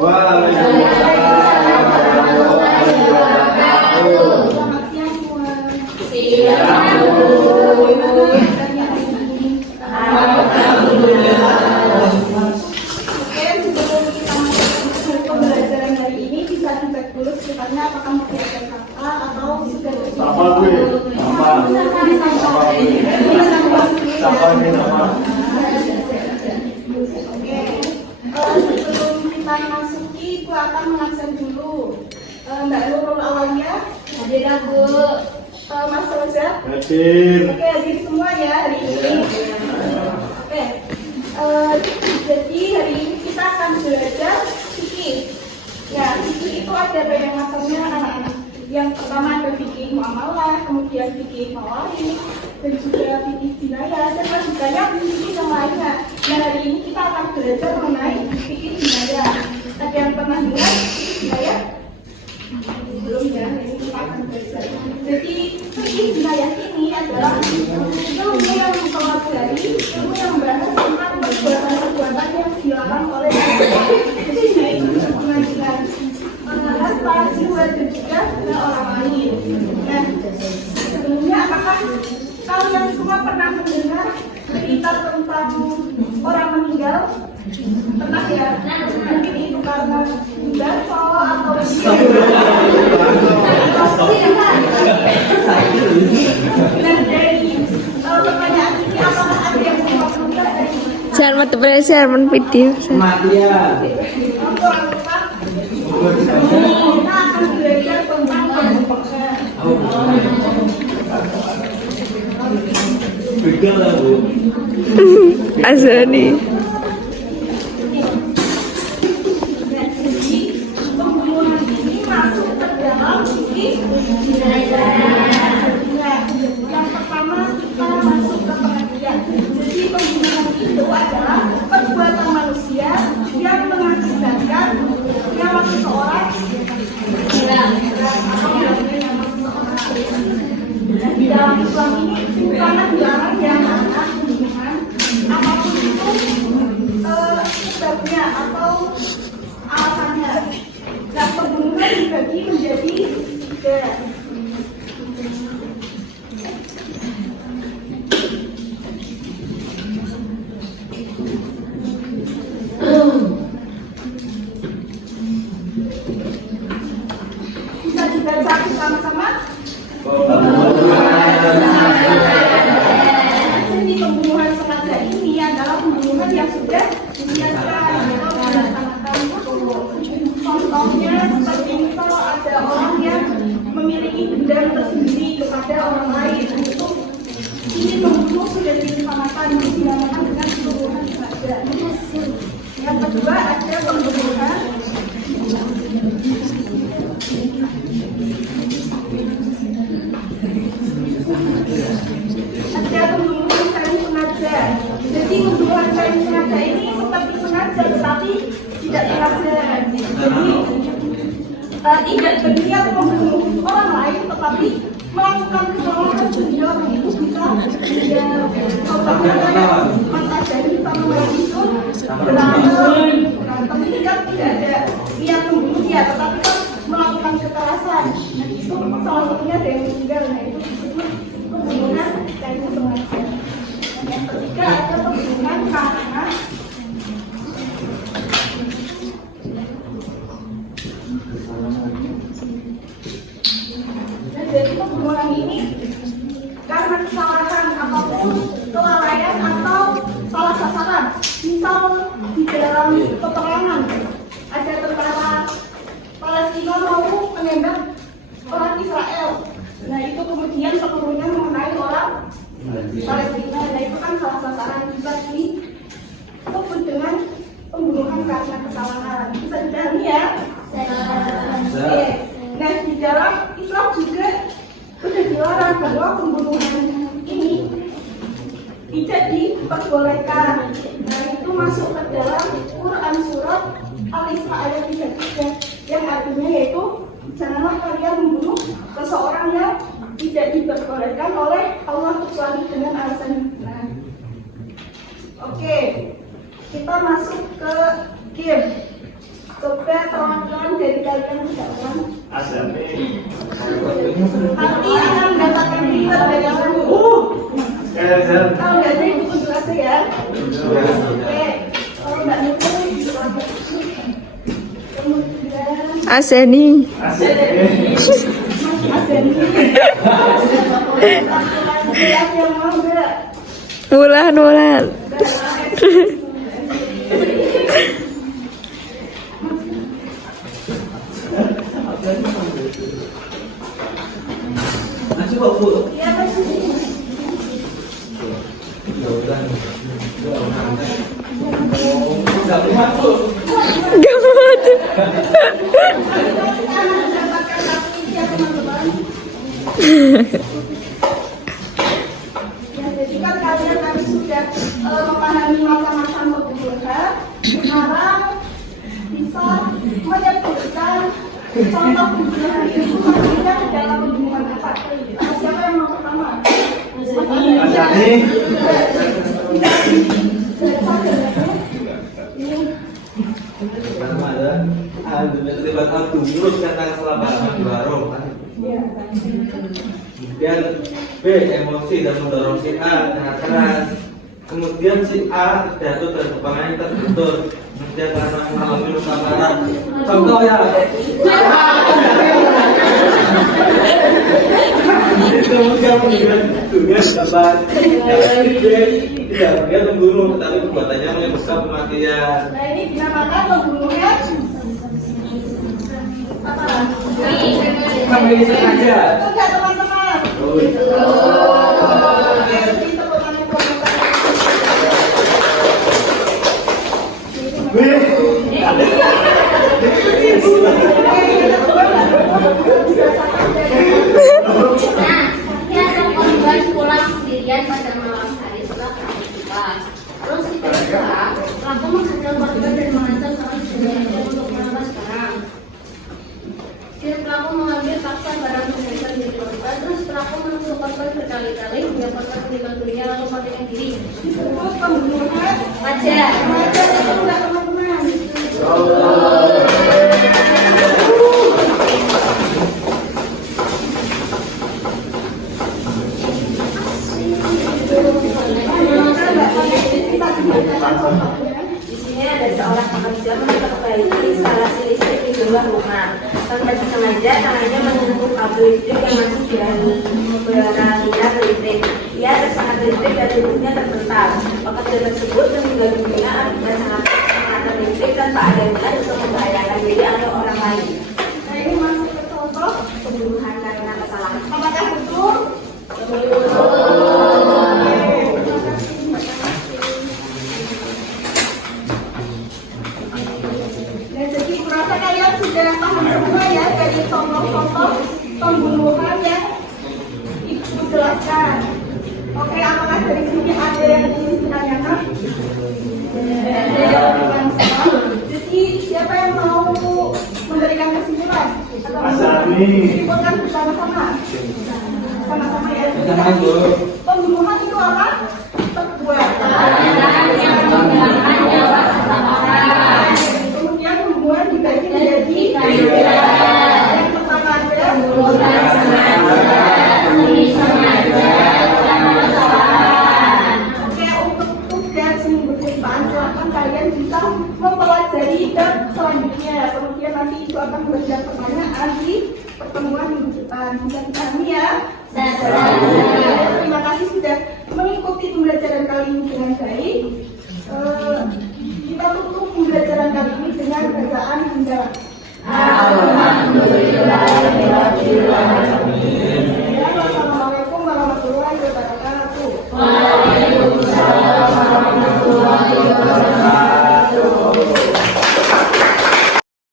Waalaikumsalam warahmatullahi wabarakatuh. Selamat siang semua. Siang, Bu. Oke, sebelum kita masuk ke pembelajaran hari ini, bisa dicek dulu sekitarnya apakah masih ada sampah atau sudah bersih. Sampah, Bu. Sampah. Oke, sebelum kita masuki, aku akan mengabsen dulu. Mbak Nurul awalnya, hadir Bu. Mas Roja, Hadir. oke, hadir semua ya hari ini. Oke, jadi hari ini kita akan belajar fikih. Ya, fikih itu ada banyak macamnya anak-anak. Yang pertama ada fikih muamalah, kemudian fikih mawaris, dan juga fikih jinayah, dan masih banyak fikih yang lainnya. Nah, hari ini kita akan belajar mengenai fikih jinayah. Ada yang pernah dengar fikih jinayah? Belum ya, ini kita akan belajar. Jadi fikih jinayah ini adalah ilmu yang mempelajari, ilmu yang membahas tentang perbuatan-perbuatan yang dilarang oleh Allah. Jadi itu berhubungan dengan mengenal para jiwa dan juga dengan orang lain. Nah, sebelumnya apakah kalian semua pernah mendengar cerita tentang orang meninggal? Pernah ya? Mungkin itu karena jatuh atau dan dari pertanyaan ini apakah ada yang mau mendengar dari Share video. kita akan belajar tentang pembukaan. Beda lah, Bu. Azani. Jadi pembunuhan ini masuk ke dalam fikih jinayah. Yang pertama kita masuk ke pengertian. Jadi pembunuhan itu adalah perbuatan manusia yang mengakibatkan nyawa seseorang atau nyawa seseorang. Di dalam Islam ini sangat dilarang yang namanya pembunuhan apapun itu sebabnya atau alasannya. Nah, pembunuhan dibagi menjadi 3. Bisa dibaca bersama-sama. Jadi pembunuhan sengaja ini adalah pembunuhan yang sudah diniatkan atau dilaksanakan. Contohnya seperti misal ada orang yang memiliki dendam tersendiri kepada orang lain, itu ini pembunuh sudah direncanakan dinamakan dengan pembunuhan sengaja. Yang kedua ada pembunuhan saling sengaja. Jadi pembunuhan saling sengaja ini seperti sengaja tetapi tidak sengaja. Jadi tidak berniat membunuh orang lain tetapi melakukan kesalahan sehingga itu bisa contohnya kayak Mas Adani sama Mas itu berantem ini kan tidak ada niat membunuh dia tetapi kan melakukan kekerasan. Nah, itu salah satunya ada yang meninggal. Nah, itu disebut pembunuhan saling sengaja. Yang ketiga ada pembunuhan karena jadi pembunuhan ini karena kesalahan ataupun kelalaian atau salah sasaran. Misal di dalam peperangan ada tentara Palestina mau menembak orang Israel. Nah, itu kemudian pelurunya mengenai orang Palestina. Nah, itu kan salah sasaran, bisa disebut dengan pembunuhan karena kesalahan. Bisa dipahami ya? Oke. Nah, di dalam Islam juga sudah dilarang bahwa pembunuhan ini tidak diperbolehkan. Nah, itu masuk ke dalam Quran surat Al-Isra ayat 33 yang artinya yaitu janganlah kalian membunuh seseorang yang tidak diperbolehkan oleh Allah kecuali dengan alasan yang benar. Oke, kita masuk ke game. Coba teman-teman dari kalian menjawab. Asami. Nanti akan mendapatkan reward dari aku. Kalau nggak ada itu jelas ya. Oke. Kalau nggak ada kemudian Aseni. Asami. yang mau nggak? Wulan. Iya pasti. Gamut. Ya, jadi kan kalian tadi sudah memahami macam-macam pembunuhan. Sekarang bisa menyebutkan contoh pembunuhan itu maksudnya dalam pembunuhan apa? Siapa yang mau pertama? Asami. Pertama adalah terlibat aku ngurus kata kesalahpahaman di warung. Kemudian B, emosi dan mendorong si A dengan keras. Kemudian si A terjatuh dan kepalanya terbentur. Kemudian karena mengalami luka parah. Contoh ya. Kemudian tugas kapan? Tidak, dia membunuh, tetapi perbuatannya menyebabkan kematian. Nah ini dinamakan pembunuhan apa? Kami sengaja. Itu enggak teman-teman? Oke, jadi teman-teman yang komentar. Nah, dia ada korban pulang sendirian pada malam hari setelah pramuka. Terus tiba-tiba pelaku menghadang korban dan mengancam orang sebenarnya untuk menambah sekarang. Si pelaku mengambil paksa barang berharga milik korban. Terus pelaku menusuk korban berkali-kali hingga korban meninggal dunia lalu melarikan diri. Disebut pembunuhan Wajar. remaja itu enggak teman-teman? Di sini ada seorang pekerja memperbaiki instalasi listrik di sebuah rumah. Tanpa disengaja, tangannya menyentuh kabel listrik yang masih beraliran listrik. Ia tersengat listrik dan tubuhnya terbentar. Pekerja tersebut meninggal dunia akibat sengatan listrik tanpa ada niat untuk membahayakan diri atau orang lain. Nah ini masuk ke contoh Pembunuhan karena kesalahan. apakah betul? Dan jadi merasa kalian sudah paham semua ya dari contoh-contoh pembunuhan yang ibu jelaskan. Oke, apakah dari sini ada yang ingin ditanyakan? Ada yang bukan sama. Jadi siapa yang mau memberikan kesimpulan? Atau Asami. simpulkan bersama-sama? Sama-sama ya. Sama itu. Pembunuhan itu apa? Perbuatan. Kemudian pembunuhan dibagi menjadi yang pertama ada Oke, untuk tugas minggu depan silahkan kalian bisa mempelajari dan selanjutnya. Kemudian nanti itu akan belajar pertanyaan di pertemuan minggu depan. Bisa dipahami ya? Terima kasih sudah mengikuti pembelajaran kali ini dengan baik. Kita tutup pembelajaran kali ini dengan bacaan hamdalah.